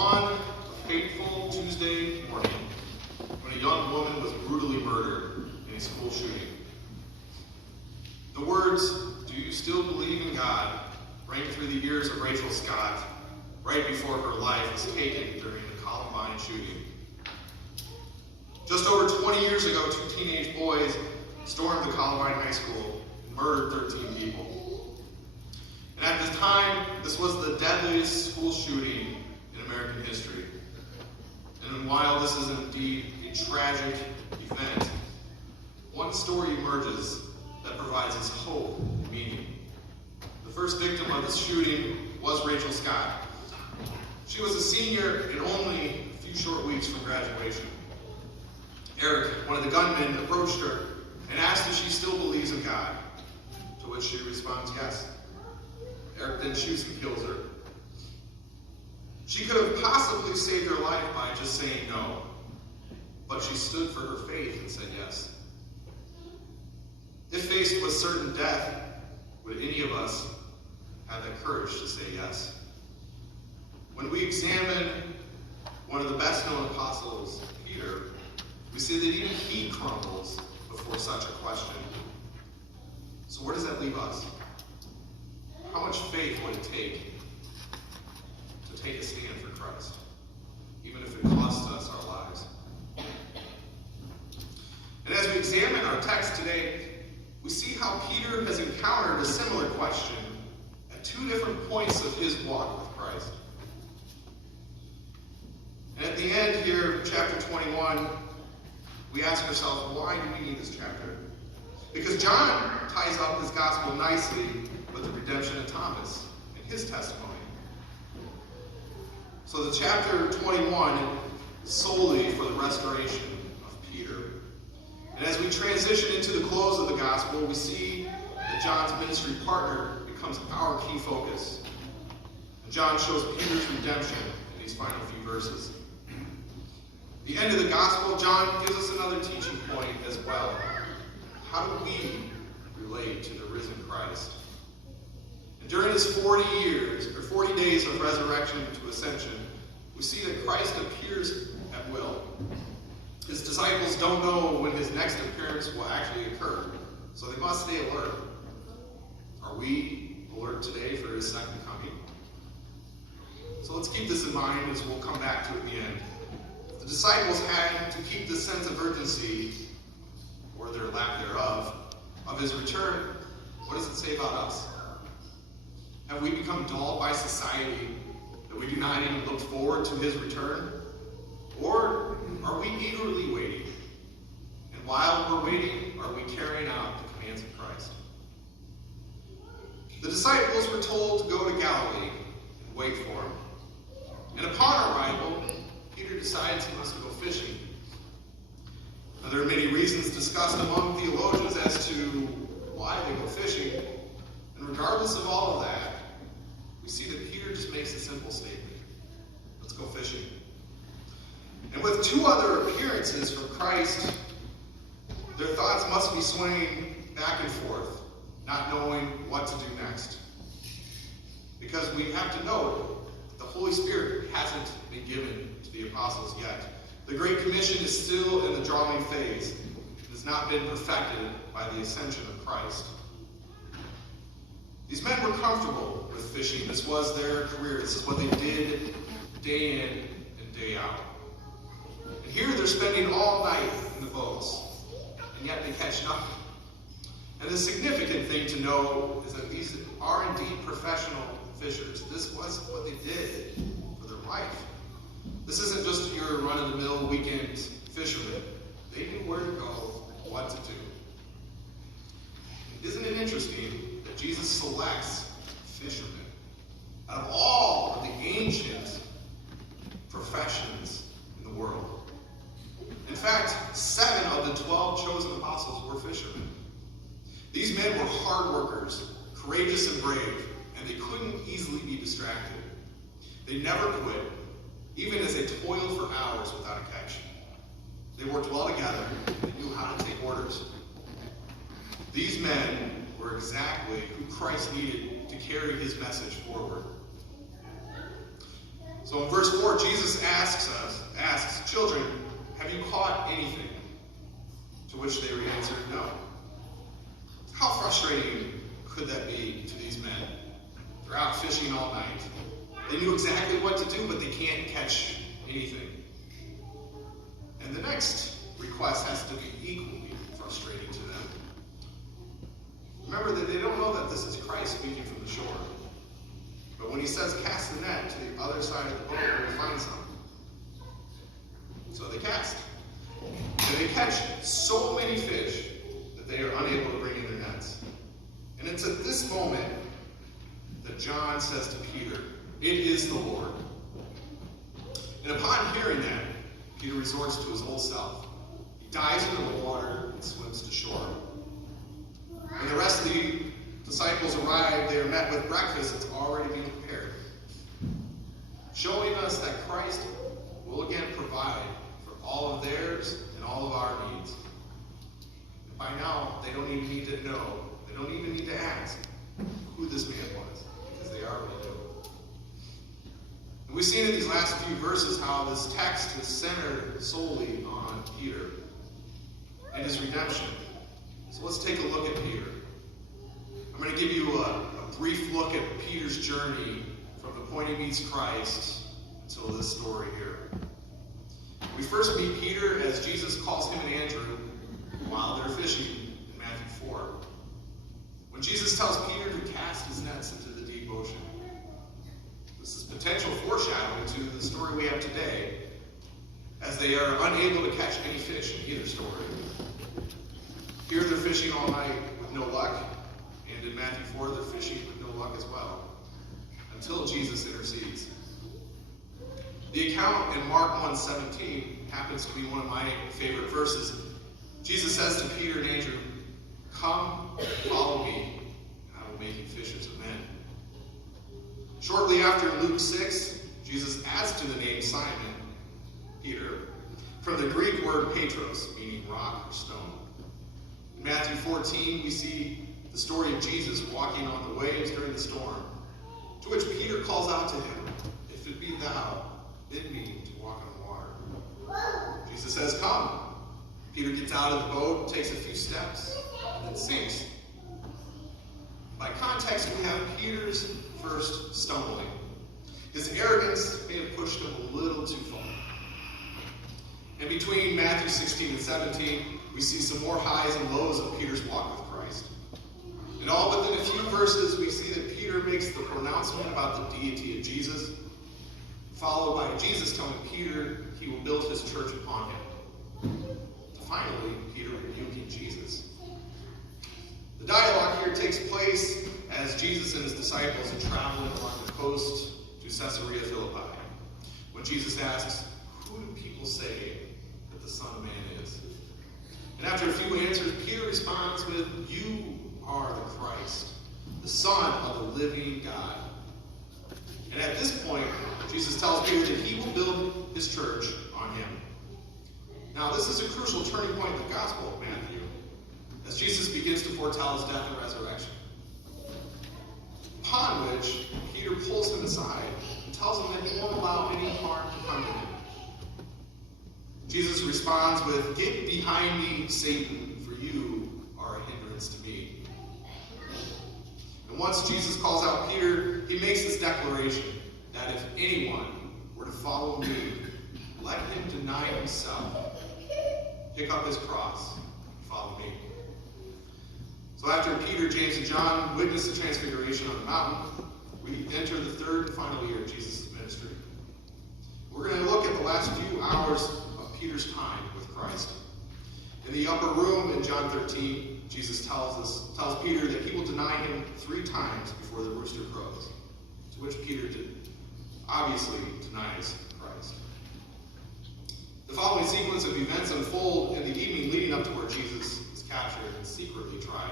on a fateful Tuesday morning when a young woman was brutally murdered in a school shooting. The words, "Do you still believe in God?" rang through the ears of Rachel Scott right before her life was taken during the Columbine shooting. Just over 20 years ago, two teenage boys stormed the Columbine High School and murdered 13 people. And at the time, this was the deadliest school shooting in American history. And while this is indeed a tragic event, one story emerges that provides us hope and meaning. The first victim of this shooting was Rachel Scott. She was a senior in only a few short weeks from graduation. Eric, one of the gunmen, approached her and asked if she still believes in God, to which she responds, yes. Eric then shoots and kills her. She could have possibly saved her life by just saying no, but she stood for her faith and said yes. If faced with certain death, would any of us have the courage to say yes? When we examine one of the best-known apostles, Peter, we see that even he crumbles before such a question. So where does that leave us? How much faith would it take to take a stand for Christ, even if it costs us our lives? And as we examine our text today, we see how Peter has encountered a similar question at two different points of his walk with Christ. And at the end here, chapter 21, we ask ourselves, why do we need this chapter? Because John ties up his gospel nicely with the redemption of Thomas and his testimony. So the chapter 21 is solely for the restoration of Peter. And as we transition into the close of the gospel, we see that John's ministry partner becomes our key focus. And John shows Peter's redemption in these final few verses. At the end of the gospel, John gives us another teaching point as well. How do we relate to the risen Christ? And during his 40 days of resurrection to ascension, we see that Christ appears at will. His disciples don't know when his next appearance will actually occur, so they must stay alert. Are we alert today for his second coming? So let's keep this in mind as we'll come back to it at the end. The disciples had to keep this sense of urgency, or their lack thereof, of his return. What does it say about us? Have we become dulled by society that we do not even look forward to his return? Or are we eagerly waiting? And while we're waiting, are we carrying out the commands of Christ? The disciples were told to go to Galilee and wait for him. And upon arrival, Peter decides he must go fishing. Now, there are many reasons discussed among theologians as to why they go fishing. And regardless of all of that, we see that Peter just makes a simple statement. Let's go fishing. And with two other appearances from Christ, their thoughts must be swaying back and forth, not knowing what to do next. Because we have to know the Holy Spirit hasn't been given to the apostles yet. The Great Commission is still in the drawing phase. It has not been perfected by the ascension of Christ. These men were comfortable with fishing. This was their career. This is what they did day in and day out. And here they're spending all night in the boats, and yet they catch nothing. And the significant thing to know is that these are indeed professional fishers. This was what they did for their life. This isn't just your run-of-the-mill weekend fishermen. They knew where to go and what to do. Isn't it interesting that Jesus selects fishermen out of all of the ancient professions in the world? In fact, 7 of the 12 chosen apostles were fishermen. These men were hard workers, courageous and brave, and they couldn't easily be distracted. They never quit, even as they toiled for hours without a catch. They worked well together and knew how to take orders. These men were exactly who Christ needed to carry his message forward. So in verse 4, Jesus asks, children, have you caught anything? To which they answered, no. How frustrating could that be to these men? They're out fishing all night. They knew exactly what to do, but they can't catch anything. And the next request has to be equally frustrating to them. Remember that they don't know that this is Christ speaking from the shore. But when he says cast the net to the other side of the boat, we'll find some. So they cast. And they catch so many fish that they are unable to bring in their nets. And it's at this moment that John says to Peter, it is the Lord. And upon hearing that, Peter resorts to his old self. He dives into the water and swims to shore. When the rest of the disciples arrive, they are met with breakfast that's already been prepared, showing us that Christ will again provide for all of theirs and all of our needs. And by now, they don't even need to know, they don't even need to ask who this man was, because they already know. And we've seen in these last few verses how this text is centered solely on Peter and his redemption. So let's take a look at Peter. I'm going to give you a brief look at Peter's journey from the point he meets Christ until this story here. We first meet Peter as Jesus calls him and Andrew while they're fishing in Matthew 4. When Jesus tells Peter to cast his nets into the deep ocean. This is potential foreshadowing to the story we have today, as they are unable to catch any fish in either story. Here they're fishing all night with no luck, and in Matthew 4 they're fishing with no luck as well, until Jesus intercedes. The account in Mark 1:17 happens to be one of my favorite verses. Jesus says to Peter and Andrew, come, follow me, and I will make you fishers of men. Shortly after, in Luke 6, Jesus adds to the name Simon, Peter, from the Greek word Petros, meaning rock or stone. In Matthew 14, we see the story of Jesus walking on the waves during the storm, to which Peter calls out to him, if it be thou, bid me to walk on water. Jesus says, come. Peter gets out of the boat, takes a few steps, and then sinks. By context, we have Peter's first stumbling. His arrogance may have pushed him a little too far. And between Matthew 16 and 17, we see some more highs and lows of Peter's walk with Christ. And all within a few verses, we see that Peter makes the pronouncement about the deity of Jesus, followed by Jesus telling Peter he will build his church upon him. Finally, Peter rebuking Jesus. The dialogue here takes place as Jesus and his disciples are traveling along the coast to Caesarea Philippi, when Jesus asks, who do people say that the Son of Man is? And after a few answers, Peter responds with, you are the Christ, the Son of the living God. And at this point, Jesus tells Peter that he will build his church on him. Now, this is a crucial turning point in the Gospel of Matthew, as Jesus begins to foretell his death and resurrection. Upon which, Peter pulls him aside and tells him that he won't allow any harm to come to him. Jesus responds with, get behind me, Satan, for you are a hindrance to me. And once Jesus calls out Peter, he makes this declaration that if anyone were to follow me, let him deny himself, pick up his cross, and follow me. So after Peter, James, and John witness the transfiguration on the mountain, we enter the third and final year of Jesus' ministry. We're going to look at the last few hours of Peter's time with Christ. In the upper room in John 13, Jesus tells Peter that he will deny him 3 times before the rooster crows, to which Peter obviously denies Christ. The following sequence of events unfold in the evening leading up to where Jesus is captured and secretly tried.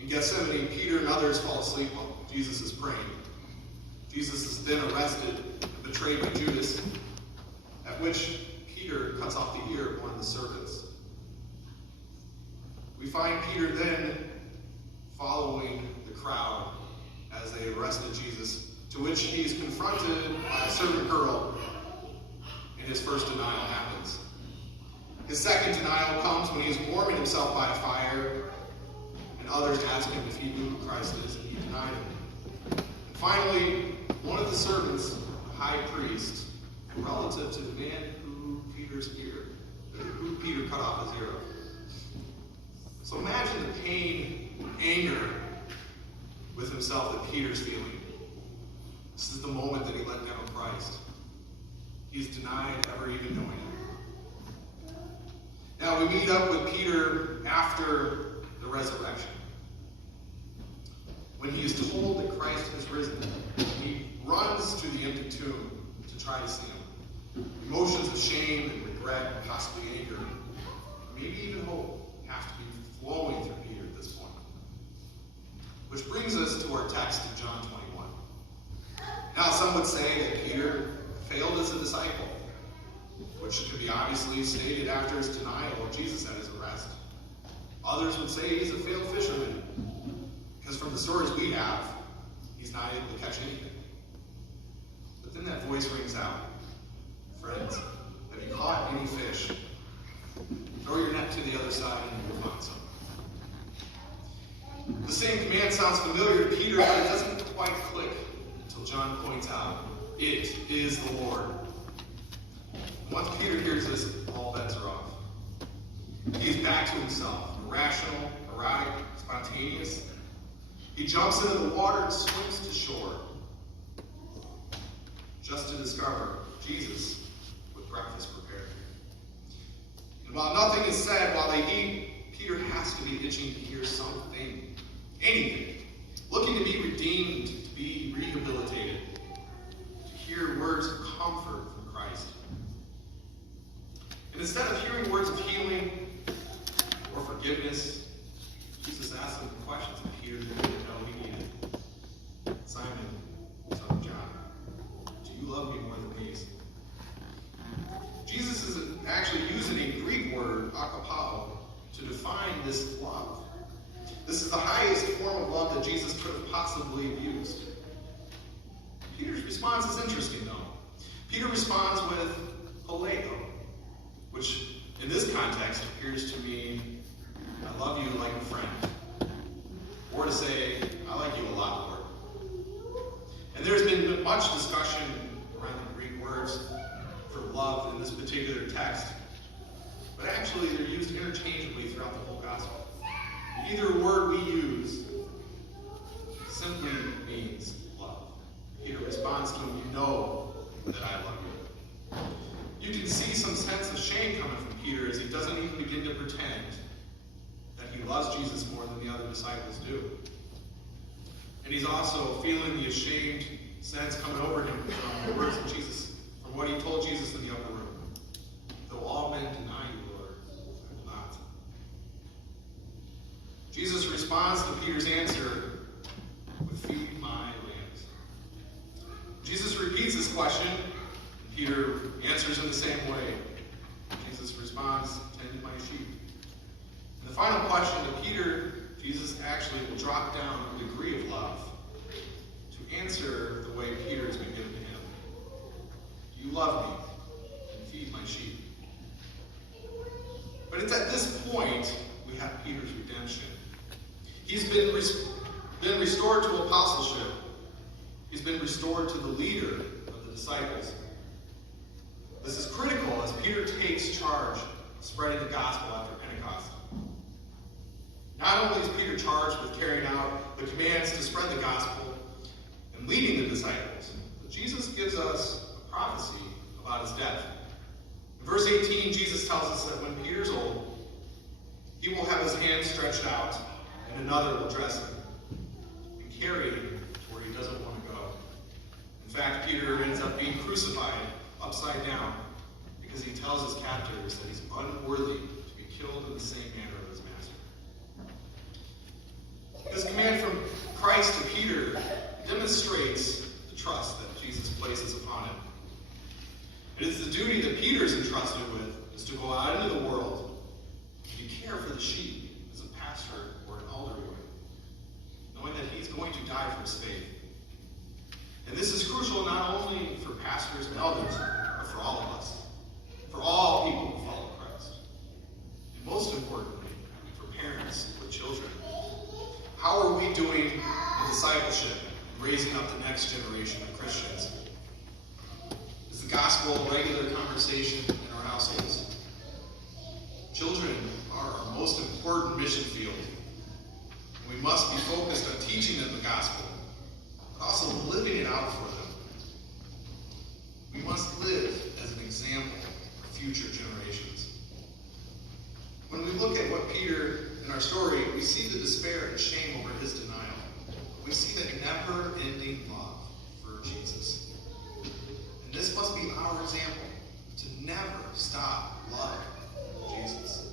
In Gethsemane, Peter and others fall asleep while Jesus is praying. Jesus is then arrested and betrayed by Judas, at which Peter cuts off the ear of one of the servants. We find Peter then following the crowd as they arrested Jesus to which he is confronted by a servant girl, and his first denial happens. His second denial comes when he is warming himself by a fire, and others ask him if he knew who Christ is, and he denied him. And finally, one of the servants, the high priest, relative to the man who Peter cut off his ear of. So imagine the pain and anger with himself that Peter's feeling. This is the moment that he let down Christ. He's denied ever even knowing him. Now we meet up with Peter after the resurrection. When he is told that Christ has risen, he runs to the empty tomb to try to see him. Emotions of shame and regret, and possibly anger, maybe even hope, have to be flowing through Peter at this point. Which brings us to our text in John 21. Now some would say that Peter failed as a disciple, which can be obviously stated after his denial of Jesus at his arrest. Others would say he's a failed fisherman, because from the stories we have, he's not able to catch anything. But then that voice rings out. Friends, have you caught any fish? Throw your net to the other side and you will find some. The same command sounds familiar to Peter, but it doesn't quite click until John points out, it is the Lord. Once Peter hears this, all bets are off. He is back to himself, irrational, erratic, spontaneous. He jumps into the water and swims to shore, just to discover Jesus with breakfast prepared. And while nothing is said while they eat, Peter has to be itching to hear something, anything, looking to be redeemed, to be rehabilitated, to hear words of comfort from Christ. And instead of hearing words of healing or forgiveness, Jesus asks him questions that Peter didn't even know he needed. Simon, son of John, do you love me more than these? Jesus is actually using a Greek word, akapao, to define this love. This is the highest form of love that Jesus could have possibly used. Peter's response is interesting, though. Peter responds with phileo, which in this context appears to mean, I love you like a friend. Or to say, I like you a lot, Lord. And there's been much discussion around the Greek words for love in this particular text. But actually, they're used interchangeably throughout the whole gospel. Either word we use simply means love. Peter responds to him, you know that I love you. You can see some sense of shame coming from Peter as he doesn't even begin to pretend that he loves Jesus more than the other disciples do. And he's also feeling the ashamed sense coming over him from the words of Jesus, from what he told Jesus in the upper room. Though all men deny you, Lord, I will not. Jesus responds to Peter's answer with, feed my lambs. Jesus repeats this question, and Peter answers in the same way. Jesus responds, tend my sheep. And the final question to Peter, Jesus actually will drop down a degree of love to answer the way Peter has been given to him. You love me and feed my sheep. But it's at this point we have Peter's redemption. He's been restored to apostleship. He's been restored to the leader of the disciples. This is critical as Peter takes charge of spreading the gospel after Pentecost. Not only is Peter charged with carrying out the commands to spread the gospel and leading the disciples, but Jesus gives us a prophecy about his death. In verse 18, Jesus tells us that when Peter's old, he will have his hand stretched out, and another will dress him and carry him to where he doesn't want to go. In fact, Peter ends up being crucified upside down because he tells his captors that he's unworthy to be killed in the same manner of his master. This command from Christ to Peter demonstrates the trust that Jesus places upon him. It is the duty that Peter is entrusted with, is to go out into the world and care for the sheep as a pastor or an elder would, knowing that he's going to die for his faith. And this is crucial not only for pastors and elders, but for all of us. For all people who follow Christ. And most importantly, for parents with children. How are we doing in discipleship, raising up the next generation of Christians? Is the gospel a regular conversation in our households? Children are our most important mission field. And we must be focused on teaching them the gospel, but also living it out for them. We must live as an example for future generations. When we look at what Peter, in our story, we see the despair and shame over his denial. We see that never-ending love for Jesus. And this must be our example, to never stop loving Jesus.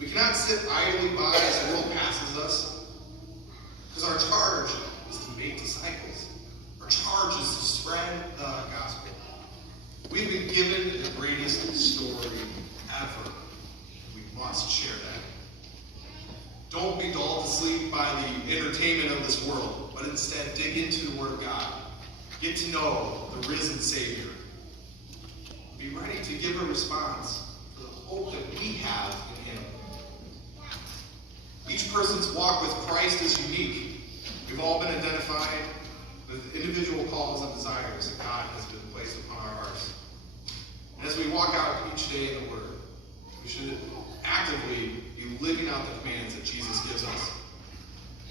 We cannot sit idly by as the world passes us, because our charge is to make disciples. Our charge is to spread the gospel. We've been given the greatest story ever. We must share that. Don't be dulled to sleep by the entertainment of this world, but instead dig into the Word of God. Get to know the risen Savior. Be ready to give a response for the hope that we have in Him. Each person's walk with Christ is unique. We've all been identified with individual calls and desires that God has been placed upon our hearts. And as we walk out each day in the Word, we should actively be living out the commands that Jesus gives us.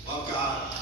Love God,